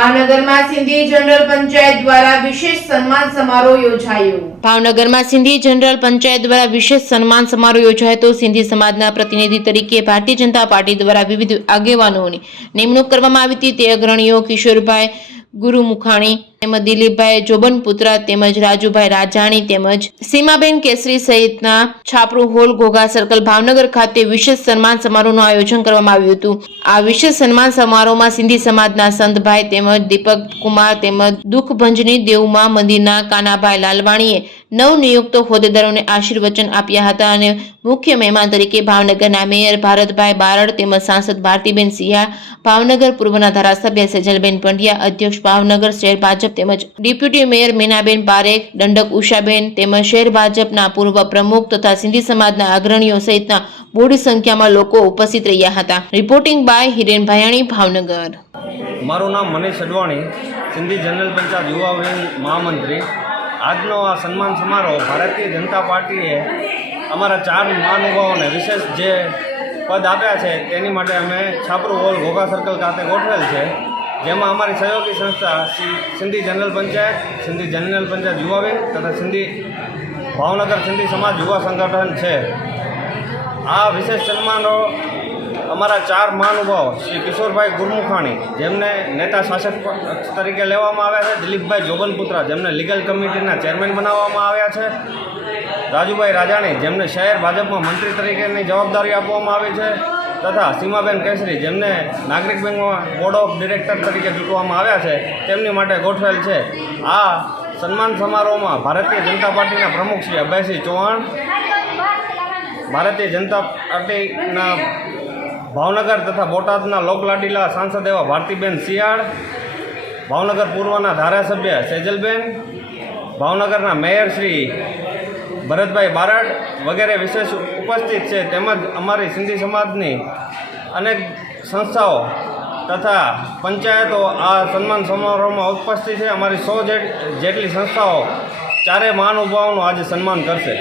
ભાવનગરમાં સિંધી જનરલ પંચાયત દ્વારા વિશેષ સન્માન સમારોહ યોજાયો। ભાવનગરમાં સિંધી જનરલ પંચાયત દ્વારા વિશેષ સન્માન સમારોહ યોજાયો તો સિંધી સમાજના પ્રતિનિધિ તરીકે ભારતીય જનતા પાર્ટી દ્વારા વિવિધ આગેવાનોની નિમણૂક કરવામાં આવી હતી। તે અગ્રણીઓ કિશોરભાઈ ગુરુમુખાણી તેમજ દિલીપભાઈ જોબનપુત્રા તેમજ રાજુભાઈ રાજાણી તેમજ સીમાબેન કેસરી સહિતના છાપરું હોલ ઘોઘા સર્કલ ભાવનગર ખાતે વિશેષ સન્માન સમારોહનું આયોજન કરવામાં આવ્યું હતું। આ વિશેષ સન્માન સમારોહમાં સિંધી સમાજના સંતભાઈ તેમજ દીપક કુમાર તેમજ દુઃખભંજની દેવમા મંદિરના કાનાભાઈ લાલવાણીએ નવનિયુક્ત હોદ્દેદારોને આશીર્વચન આપ્યા હતા અને મુખ્ય મહેમાન તરીકે ભાવનગરના મેયર ભારતભાઈ બારડ તેમજ સાંસદ ભારતીબેન સિંહા, ભાવનગર પૂર્વના ધારાસભ્ય સેજલબેન પંડ્યા, અધ્યક્ષ ભાવનગર શહેર ભાજપ તેમજ ડેપ્યુટી મેયર મીનાબેન પારેખ, દંડક ઉષાબેન તેમજ શહેર ભાજપના પૂર્વ પ્રમુખ તથા સિંધી સમાજના અગ્રણીઓ સહિતના મોટી સંખ્યામાં લોકો ઉપસ્થિત રહ્યા હતા। Reporting by Hiren Bhayani, Bhavnagar. મારું નામ મનીષ અડવાણી, સિંધી જનરલ પંચાયત યુવા વિંગ મહામંત્રી। આજનો આ સન્માન સમારોહ ભારતીય જનતા પાર્ટીએ અમારા 4 મહાનુભાવોને વિશેષ જે પદ આપ્યા છે તેની માટે અમે છાપરું હોલ ઘોઘા સર્કલ ખાતે ગોઠવેલ છે, જેમાં અમારી સહયોગી સંસ્થા સિંધી જનરલ પંચાયત, સિંધી જનરલ પંચાયત યુવા વિંગ તથા ભાવનગર સિંધી સમાજ યુવા સંગઠન છે। આ વિશેષ સન્માનો અમારા 4 મહાનુભાવો શ્રી કિશોરભાઈ ગુરમુખાણી, જેમને નેતા શાસક તરીકે લેવામાં આવ્યા છે, દિલીપભાઈ જોબનપુત્રા, જેમને લીગલ કમિટીના ચેરમેન બનાવવામાં આવ્યા છે, રાજુભાઈ રાજાણી, જેમને શહેર ભાજપમાં મંત્રી તરીકેની જવાબદારી આપવામાં આવી છે, તથા સીમાબેન કેસરી, જેમને નાગરિક બેંકમાં બોર્ડ ઓફ ડિરેક્ટર તરીકે ચૂંટવામાં આવ્યા છે, તેમની માટે ગોઠવેલ છે। આ સન્માન સમારોહમાં ભારતીય જનતા પાર્ટીના પ્રમુખ શ્રી અભયસિંહ ચૌહાણ, ભારતીય જનતા પાર્ટીના ભાવનગર તથા બોટાદના લોકલાડીલા સાંસદ એવા ભારતીબેન સિંહાડ, ભાવનગર પૂર્વના ધારાસભ્ય સેજલબેન, ભાવનગરના મેયર શ્રી ભરતભાઈ બારડ વગેરે વિશેષ ઉપસ્થિત છે। તેમજ અમારી સિંધી સમાજની અનેક સંસ્થાઓ તથા પંચાયતો આ સન્માન સમારોહમાં ઉપસ્થિત છે। અમારી 100 જેટલી સંસ્થાઓ 4 મહાનુભાવોનું આજે સન્માન કરશે।